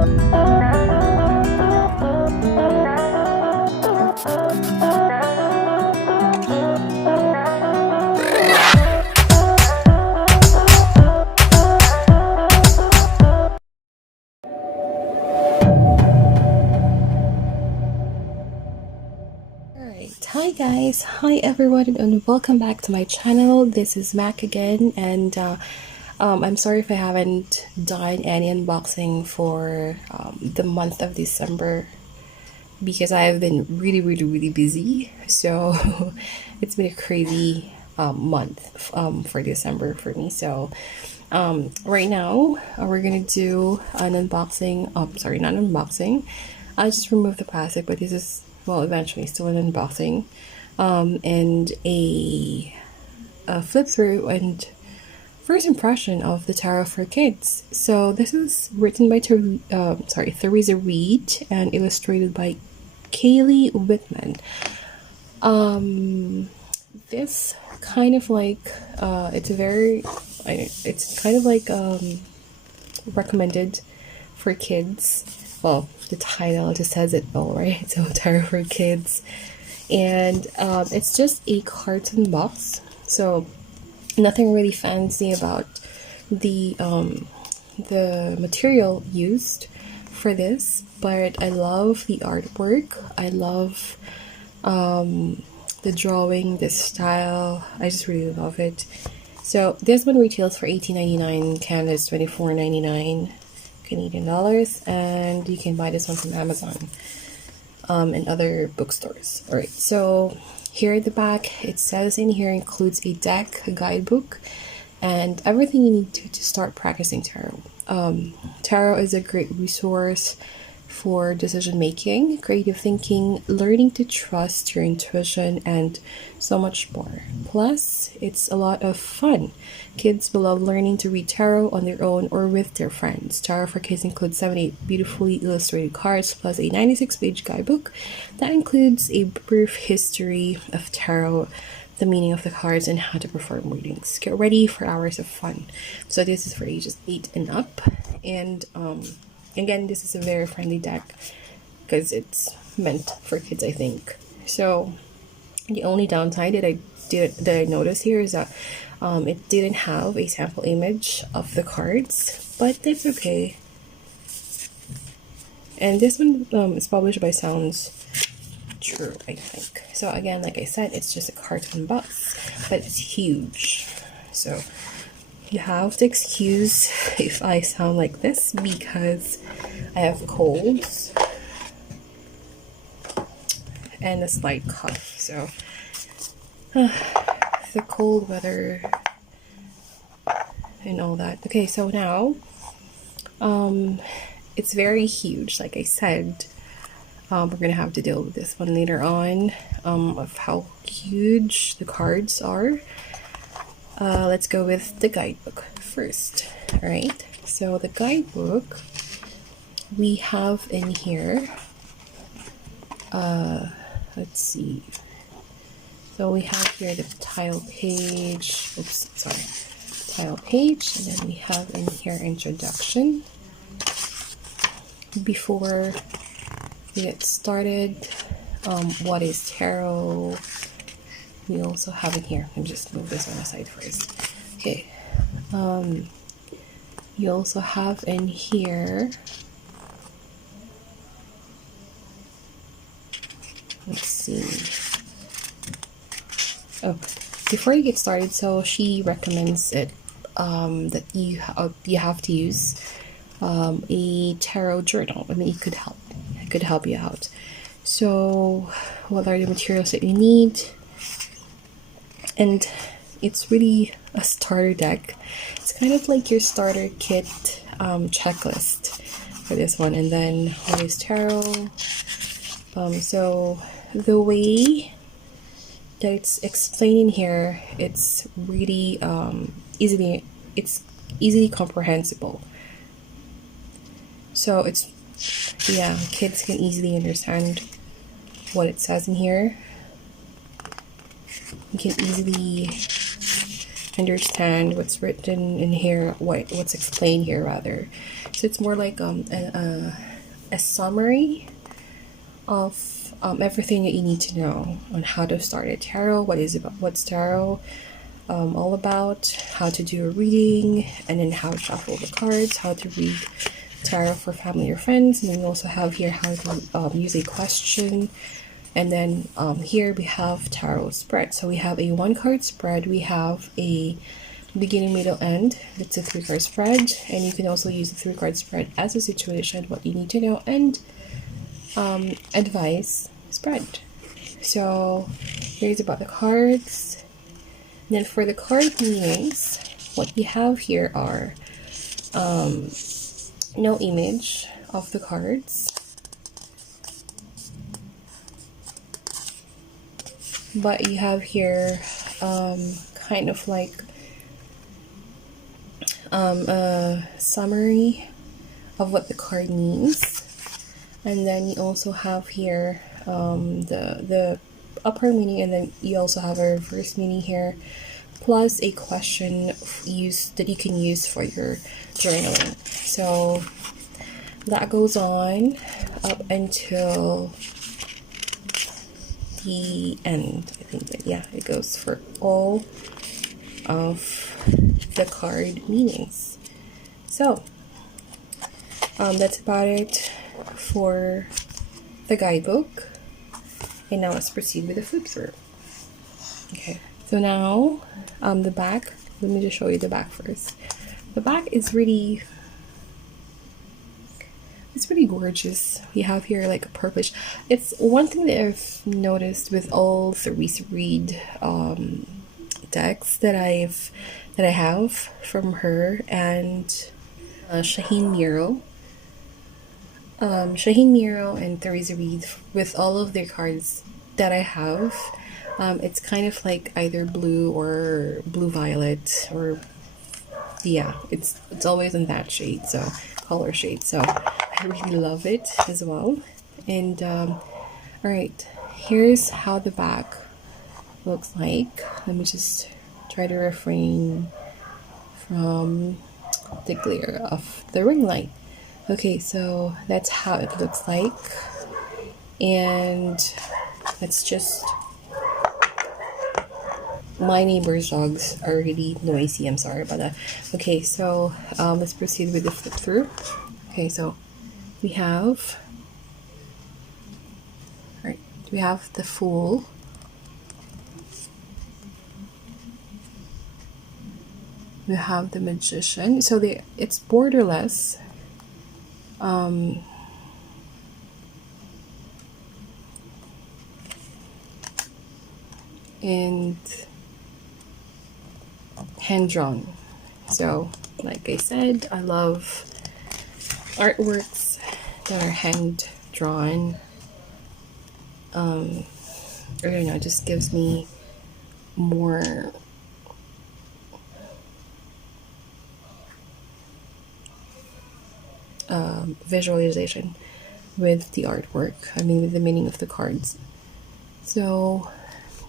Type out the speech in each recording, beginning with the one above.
Hi guys, hi everyone, and welcome back to my channel. This is Mac again, and I'm sorry if I haven't done any unboxing for the month of December because I have been really busy. So it's been a crazy month for December for me. So right now we're gonna do an unboxing. Sorry, not unboxing. I just removed the plastic, but this is, well, eventually still an unboxing and a flip through and first impression of the tarot for kids. So this is written by Theresa Reed and illustrated by Kaylee Whitman. This kind of like it's kind of like recommended for kids. Well, the title just says it all, right? So tarot for kids, and it's just a carton box, so nothing really fancy about the material used for this. But I love the artwork. I love the drawing, the style. I just really love it. So this one retails for $18.99. Canada's $24.99 Canadian dollars, and you can buy this one from Amazon and other bookstores. All right, so here at the back, it says in here includes a deck, a guidebook, and everything you need to start practicing tarot. Tarot is a great resource for decision making, creative thinking, learning to trust your intuition, and so much more. Plus, it's a lot of fun. Kids will love learning to read tarot on their own or with their friends. Tarot for Kids includes 78 beautifully illustrated cards plus a 96-page guidebook that includes a brief history of tarot, the meaning of the cards, and how to perform readings. Get ready for hours of fun. So this is for ages 8 and up, and again, this is a very friendly deck because it's meant for kids, I think. So the only downside that I noticed here is that it didn't have a sample image of the cards, but that's okay. And this one is published by Sounds True, I think. So again, like I said, it's just a carton box, but it's huge. So you have to excuse if I sound like this because I have colds and a slight cough. So the cold weather and all that. Okay, so now it's very huge. Like I said, we're gonna have to deal with this one later on, of how huge the cards are. Let's go with the guidebook first. All right, so the guidebook we have in here, let's see. So we have here the title page, title page, and then we have in here introduction. Before we get started, what is tarot? We also have in here, let me just move this on the side first. Okay, you also have in here, let's see. Oh, before you get started, so she recommends it that you have to use a tarot journal. I mean, it could help you out. So what are the materials that you need? And it's really a starter deck. It's kind of like your starter kit checklist for this one. And then what is tarot? So the way that it's explained in here, it's really easily comprehensible. So it's, yeah, kids can easily understand what it says in here. You can easily understand what's written in here, what's explained here rather. So it's more like a summary of everything that you need to know on how to start a tarot, what's tarot all about, how to do a reading, and then how to shuffle the cards, how to read tarot for family or friends, and then we also have here how to use a question. And then here we have tarot spread. So we have a 1-card spread, we have a beginning, middle, end. It's a 3-card spread, and you can also use the 3-card spread as a situation, what you need to know, and advice spread. So here's about the cards. And then for the card meanings, what we have here are no image of the cards, but you have here kind of like a summary of what the card means. And then you also have here the upper meaning, and then you also have a reverse meaning here, plus a question that you can use for your journaling. So that goes on up until the end. I think that, yeah, it goes for all of the card meanings. So that's about it for the guidebook. And now let's proceed with the flip through. Okay, so now the back, let me just show you the back first. The back is really, it's pretty gorgeous. We have here like a purplish. It's one thing that I've noticed with all Theresa Reed decks that I have from her and Shaheen Miro. Shaheen Miro and Theresa Reed, with all of their cards that I have, it's kind of like either blue or blue violet, or yeah, it's always in that shade, so color shade. So I really love it as well. And all right, here's how the back looks like. Let me just try to refrain from the glare of the ring light. Okay, so that's how it looks like, and it's just, my neighbor's dogs are really noisy, I'm sorry about that. Okay, so let's proceed with the flip through. Okay, so we have, all right, we have the Fool, we have the Magician. So it's borderless. And hand-drawn. So like I said, I love artworks that are hand-drawn. I don't know, it just gives me more visualization with the artwork, I mean with the meaning of the cards. So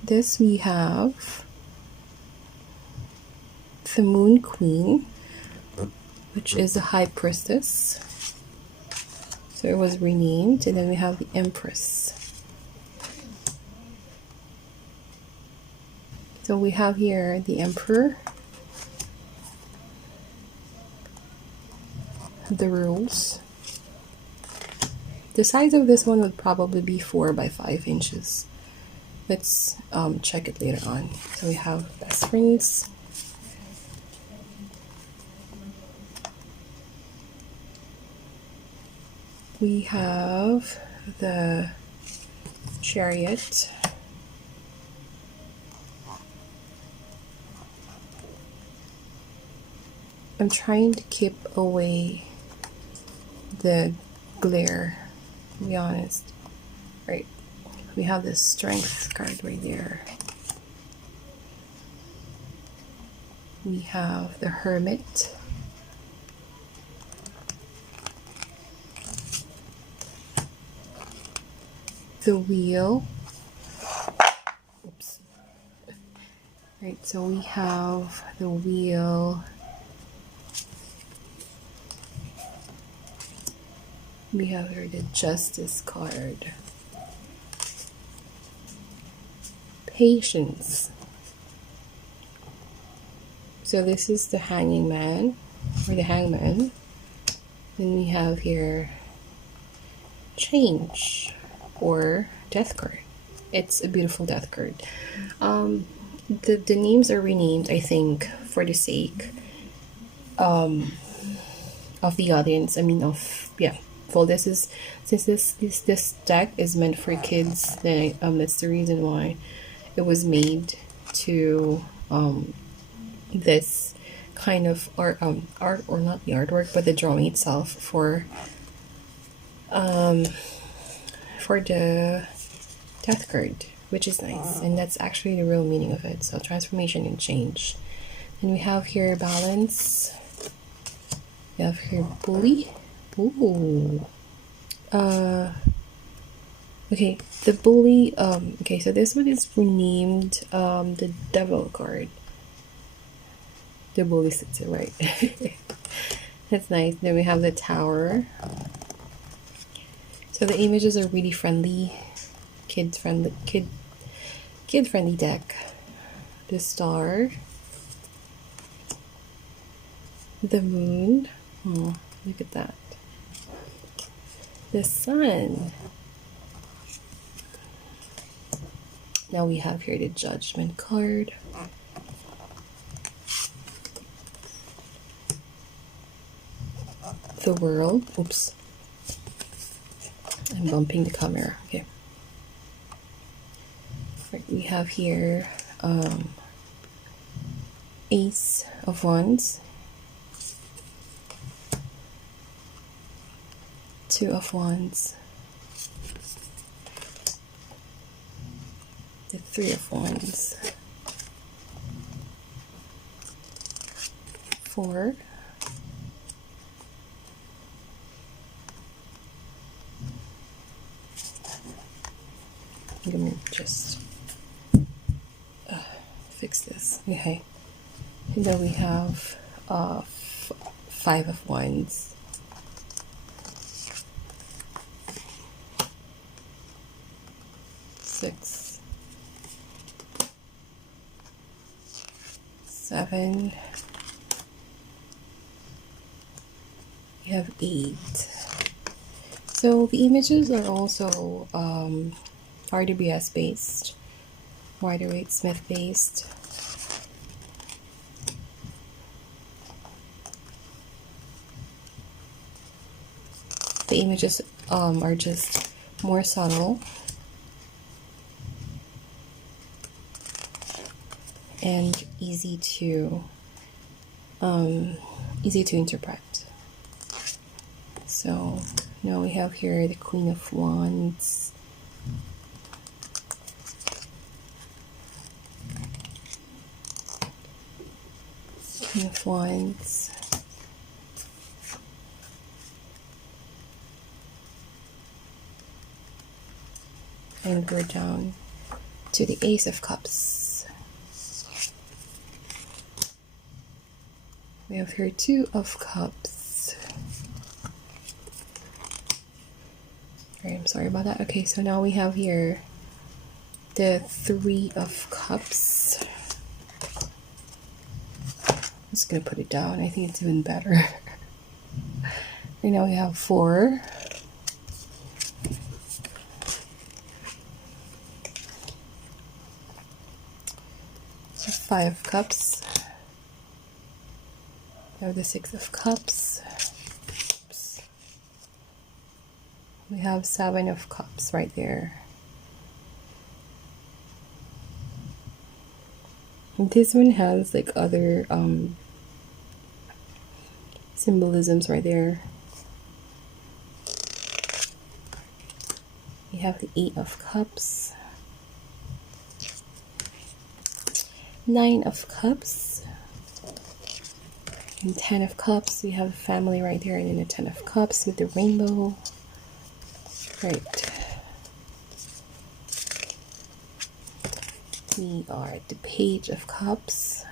this we have the Moon Queen, which is the High Priestess, so it was renamed. And then we have the Empress. So we have here the Emperor, the Rules. The size of this one would probably be 4 by 5 inches. Let's check it later on. So we have Best Friends, we have the Chariot, I'm trying to keep away the glare, to be honest. Right, we have this Strength card right there. We have the Hermit, the Wheel. Oops. Right, Right, so we have the wheel. We have here the Justice card. Patience. So this is the Hanging Man, or the Hangman. Then we have here Change, or Death card. It's a beautiful death card. The names are renamed, I think, for the sake of the audience. I mean, well, this is, since this deck is meant for kids, then that's the reason why it was made to this kind of art, or not the artwork, but the drawing itself for the death card, which is nice, and that's actually the real meaning of it. So transformation and change. And we have here balance. We have here bully. Ooh. Okay, the bully. Okay, so this one is renamed the devil card. The bully sits it right. That's nice. Then we have the tower. So the images are really friendly, kid friendly deck. The star, the moon. Oh, look at that. The sun. Now we have here the Judgment card. The world. Oops. I'm bumping the camera. Okay. Right, we have here Ace of Wands, Two of Wands, the Three of Wands, 4, I'm gonna just fix this. Okay, and then we have 5 of Wands, 6, 7. We have 8. So the images are also RWS based, Rider-Waite-Smith based. The images are just more subtle and easy to interpret. So now we have here the Queen of Wands, Queen of Wands, and we're down to the Ace of Cups. We have here 2 of Cups. Alright, I'm sorry about that. Okay, so now we have here the 3 of Cups. I'm just gonna put it down. I think it's even better. Right now we have 4. So 5 of Cups. We have the 6 of Cups. Oops. We have 7 of Cups right there. And this one has like other symbolisms right there. We have the 8 of Cups, 9 of Cups, and 10 of Cups. We have a family right there, and then the 10 of Cups with the rainbow. Right. We are at the Page of Cups,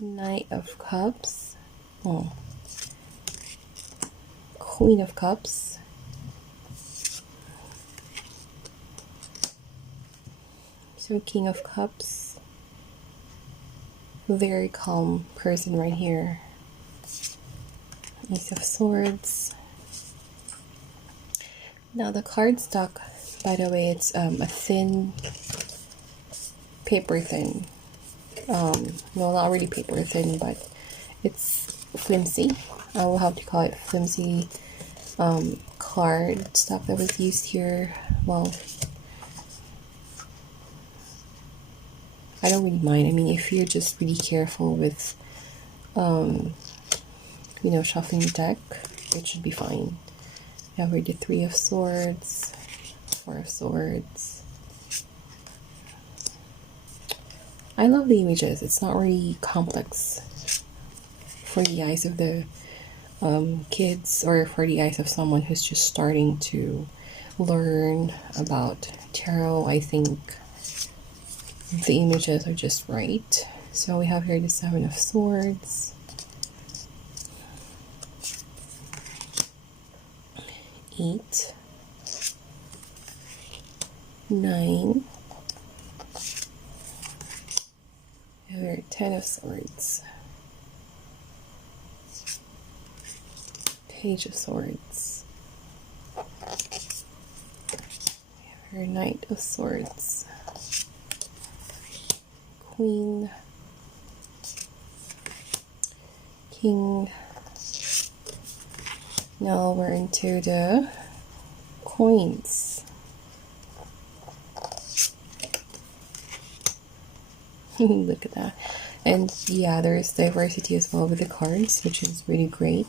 Knight of Cups, Queen of Cups, so King of Cups, very calm person right here, Ace of Swords. Now the cardstock, by the way, it's a thin, paper thin, well, not really paper thin, but it's flimsy. I will have to call it flimsy card stock that was used here. Well, I don't really mind. I mean, if you're just really careful with, you know, shuffling the deck, it should be fine. Now we're the Three of Swords, Four of Swords. I love the images. It's not really complex for the eyes of the kids, or for the eyes of someone who's just starting to learn about tarot. I think the images are just right. So we have here the Seven of Swords, 8, 9, and 10 of Swords, Page of Swords, we have our Knight of Swords, Queen, King. Now we're into the coins. Look at that. And yeah, there's diversity as well with the cards, which is really great.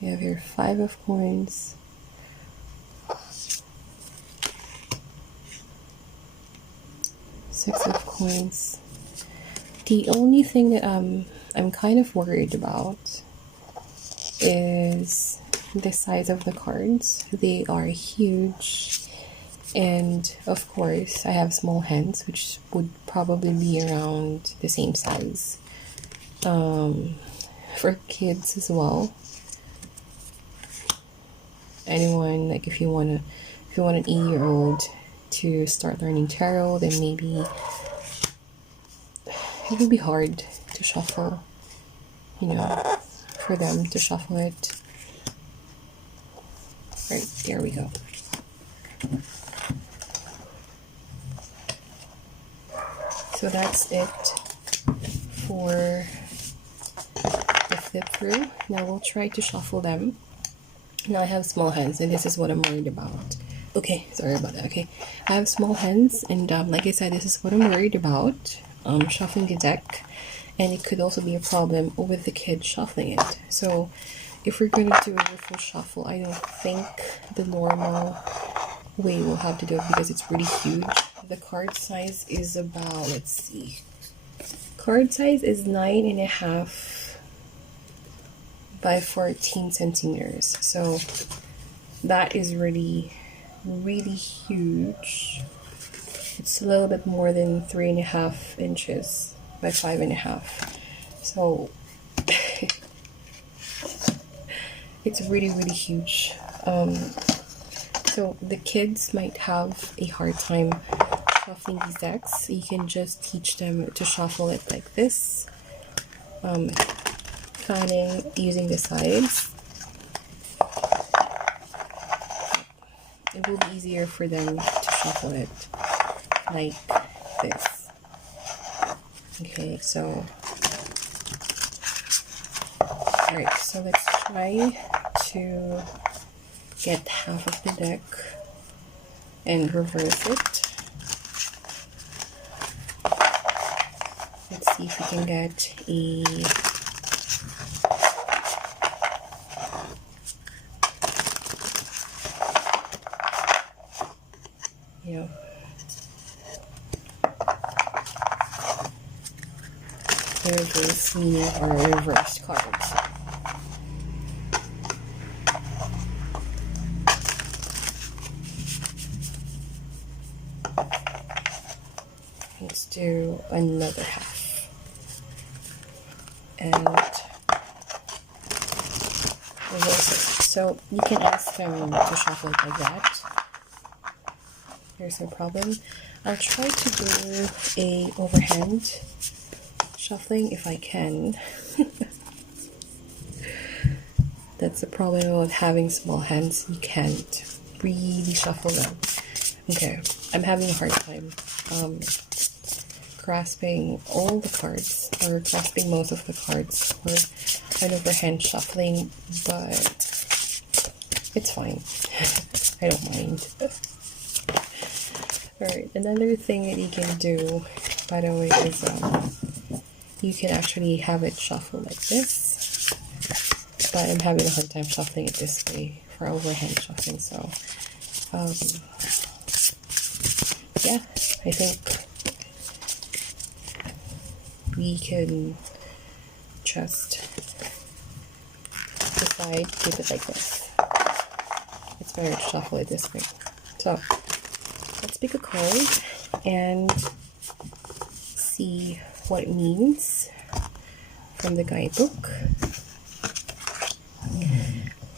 We have here 5 of coins, 6 of coins. The only thing that I'm kind of worried about is the size of the cards. They are huge, and of course I have small hands, which would probably be around the same size for kids as well. Anyone, like if you want an 8-year-old to start learning tarot, then maybe it would be hard to shuffle, you know, for them to shuffle it. Right, there we go. So that's it for the flip through. Now we'll try to shuffle them. Now I have small hands, and this is what I'm worried about. Okay, sorry about that. Okay, I have small hands, and like I said, this is what I'm worried about. Shuffling the deck, and it could also be a problem with the kid shuffling it. So if we're going to do a full shuffle, I don't think the normal way we'll have to do it, because it's really huge. The card size is about, let's see, card size is 9.5 by 14 centimeters. So that is really, really huge. It's a little bit more than 3.5 inches by 5.5. So it's really, really huge. So the kids might have a hard time shuffling these decks. You can just teach them to shuffle it like this, fanning using the sides. It will be easier for them to shuffle it like this. Okay, so alright, so let's try to get half of the deck and reverse it. Let's see if we can get a reverse, meaning or reversed cards. do another half. And reverse it. So you can ask them to shuffle it like that. There's no problem. I'll try to do a overhand shuffling if I can. That's the problem with having small hands. You can't really shuffle them. Okay, I'm having a hard time grasping all the cards, or grasping most of the cards for an overhand shuffling, but it's fine. I don't mind. Alright, another thing that you can do, by the way, is you can actually have it shuffle like this, but I'm having a hard time shuffling it this way for overhand shuffling, so yeah, I think we can just decide to keep it like this. It's better to shuffle it this way. So let's pick a card and see what it means from the guidebook.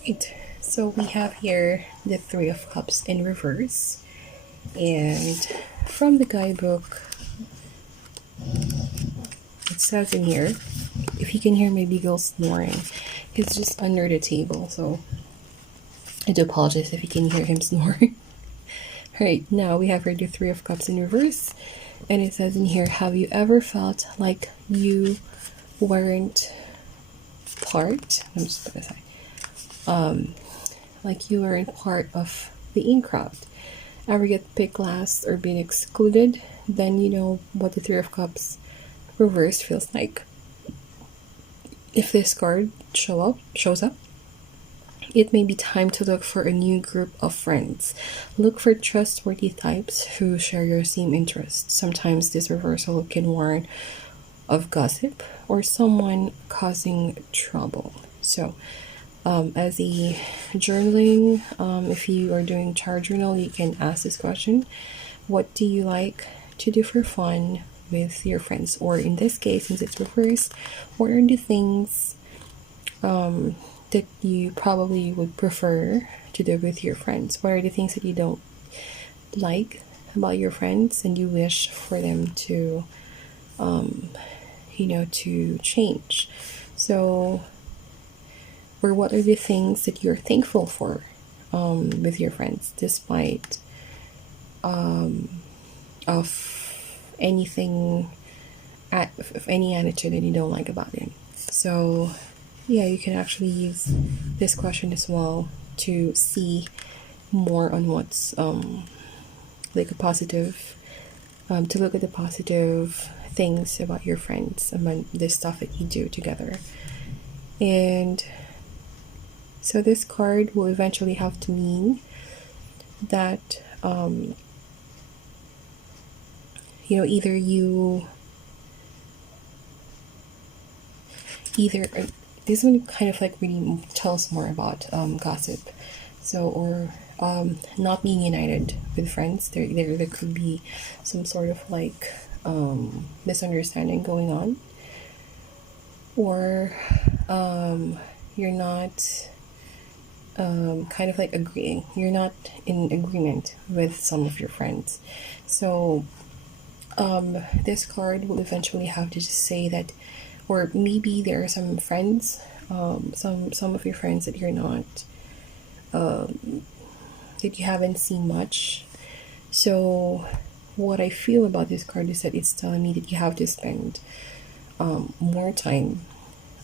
Right, so we have here the Three of Cups in reverse, and from the guidebook it says in here, if you can hear my beagle snoring, he's just under the table, so I do apologize if you can hear him snoring. Alright, now we have here the Three of Cups in reverse, and it says in here, have you ever felt like you weren't part, let me just put this aside, like you weren't part of the in crowd? Ever get picked last or being excluded? Then you know what the Three of Cups reverse feels like. If this card shows up, it may be time to look for a new group of friends. Look for trustworthy types who share your same interests. Sometimes this reversal can warn of gossip or someone causing trouble. So as a journaling, if you are doing chart journal, you can ask this question: what do you like to do for fun with your friends? Or in this case, since it's reversed, what are the things that you probably would prefer to do with your friends? What are the things that you don't like about your friends and you wish for them to to change? So, or what are the things that you're thankful for with your friends, despite of anything, of any attitude that you don't like about them? So yeah, you can actually use this question as well to see more on what's like a positive, to look at the positive things about your friends, about the stuff that you do together. And so this card will eventually have to mean that either this one kind of like really tells more about gossip, so, or not being united with friends. There could be some sort of like misunderstanding going on, or you're not kind of like agreeing, you're not in agreement with some of your friends. So this card will eventually have to just say that, or maybe there are some friends, some of your friends that you're not, that you haven't seen much. So what I feel about this card is that it's telling me that you have to spend more time.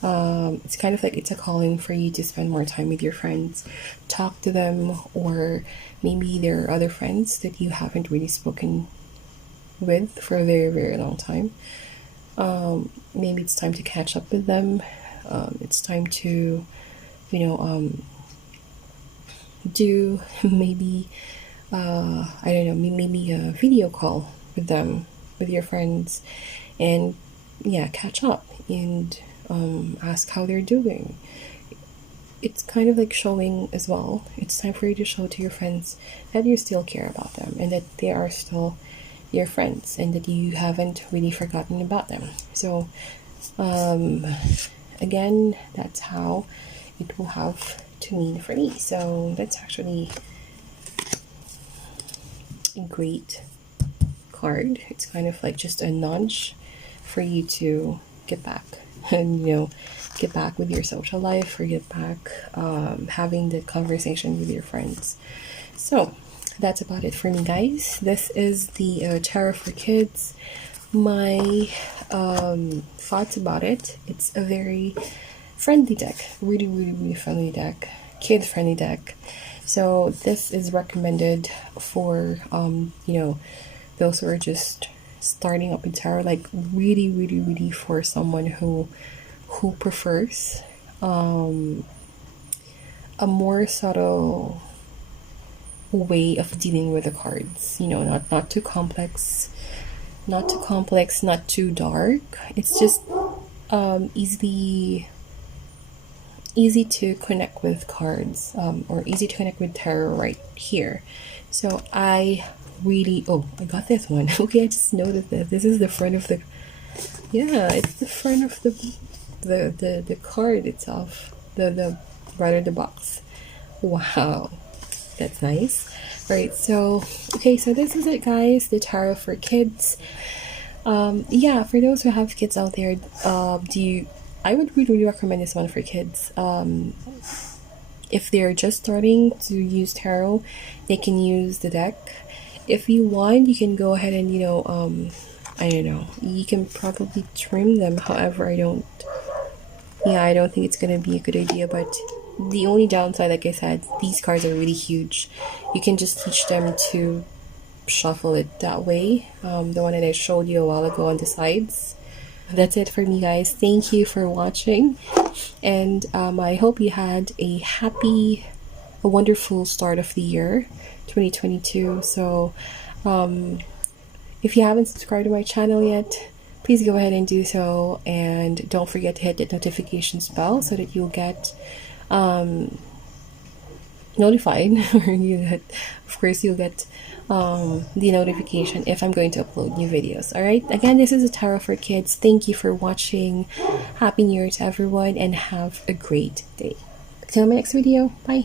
It's kind of like it's a calling for you to spend more time with your friends, talk to them, or maybe there are other friends that you haven't really spoken with for a very, very long time. Maybe it's time to catch up with them. It's time to, do maybe, I don't know, maybe a video call with them, with your friends, and yeah, catch up and ask how they're doing. It's kind of like showing as well. It's time for you to show to your friends that you still care about them and that they are still your friends and that you haven't really forgotten about them. So again, that's how it will have to mean for me. So that's actually a great card. It's kind of like just a nudge for you to get back and get back with your social life, or get back having the conversation with your friends. So that's about it for me, guys. This is the tarot for kids. My thoughts about it: it's a very friendly deck, really friendly deck, kid friendly deck. So this is recommended for those who are just starting up in tarot, like really for someone who prefers a more subtle way of dealing with the cards. Not too complex, not too dark. It's just easy to connect with cards, or easy to connect with tarot right here. So I got this one. Okay, I just noticed that this is the front of the, it's the front of the card itself, the rather the box. Wow, that's nice. All right, so so this is it, guys, the tarot for kids. For those who have kids out there, I would really recommend this one for kids. If they're just starting to use tarot, they can use the deck. If you want, you can go ahead and I don't know, you can probably trim them. However, I don't think it's gonna be a good idea. But the only downside, like I said, these cards are really huge. You can just teach them to shuffle it that way, the one that I showed you a while ago on the sides. That's it for me, guys. Thank you for watching, and I hope you had a wonderful start of the year 2022. So if you haven't subscribed to my channel yet, please go ahead and do so, and don't forget to hit the notifications bell so that you'll get notified, or you'll get the notification if I'm going to upload new videos. Alright, again, this is a tarot for kids. Thank you for watching. Happy New Year to everyone, and have a great day. Till my next video. Bye.